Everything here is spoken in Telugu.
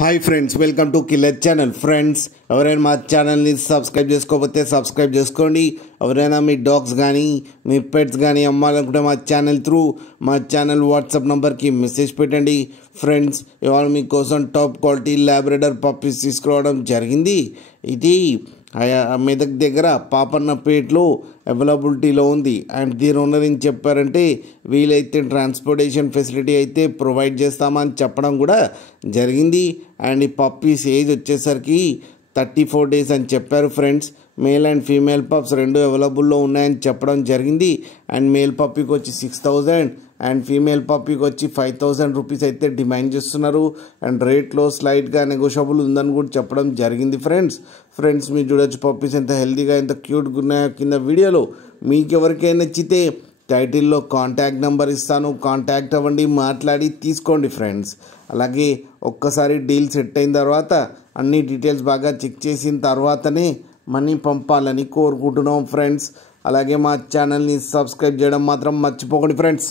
Hi friends, welcome to killer channel. Friends, ఎవరైనా మా ఛానల్ని సబ్స్క్రైబ్ చేసుకోకపోతే సబ్స్క్రైబ్ చేసుకోండి. ఎవరైనా మీ డాగ్స్ కానీ మీ పెట్స్ కానీ అమ్మాలనుకుంటే మా ఛానల్ వాట్సాప్ నెంబర్కి మెసేజ్ పెట్టండి. ఫ్రెండ్స్, ఇవాళ మీకోసం టాప్ క్వాలిటీ లాబ్రడార్ పప్పీస్ తీసుకురావడం జరిగింది. ఇది మెదక్ దగ్గర పాపన్నపేటలో అవైలబిలిటీలో ఉంది. అండ్ దీని ఓనర్ ఏం చెప్పారంటే, వీలైతే ట్రాన్స్పోర్టేషన్ ఫెసిలిటీ అయితే ప్రొవైడ్ చేస్తామని చెప్పడం కూడా జరిగింది. అండ్ ఈ పప్పీస్ ఏజ్ వచ్చేసరికి 34 డేస్ అని చెప్పారు. Friends, male and female pups రెండు అవైలబుల్లో ఉన్నాయని చెప్పడం జరిగింది. అండ్ మేల్ పప్పీకి వచ్చి 6,000 అండ్ ఫీమేల్ పప్పీకి వచ్చి 5,000 రూపీస్ అయితే డిమాండ్ చేస్తున్నారు. అండ్ రేట్లో స్లైట్గా నెగోషియబుల్ ఉందని కూడా చెప్పడం జరిగింది. ఫ్రెండ్స్ మీరు చూడొచ్చు పప్పీస్ ఎంత హెల్తీగా ఎంత క్యూట్గా ఉన్నాయో. కింద వీడియోలో మీకు ఎవరికైనా నచ్చితే టైటిల్లో కాంటాక్ట్ నెంబర్ ఇస్తాను, కాంటాక్ట్ అవ్వండి, మాట్లాడి తీసుకోండి. ఫ్రెండ్స్, అలాగే ఒక్కసారి డీల్ సెట్ అయిన తర్వాత అన్ని డీటెయిల్స్ బాగా చెక్ చేసిన తర్వాతనే మనీ పంపాలని కోరుకుంటున్నాం. ఫ్రెండ్స్, అలాగే మా ఛానల్ని సబ్స్క్రైబ్ చేయడం మాత్రం మర్చిపోకండి. ఫ్రెండ్స్.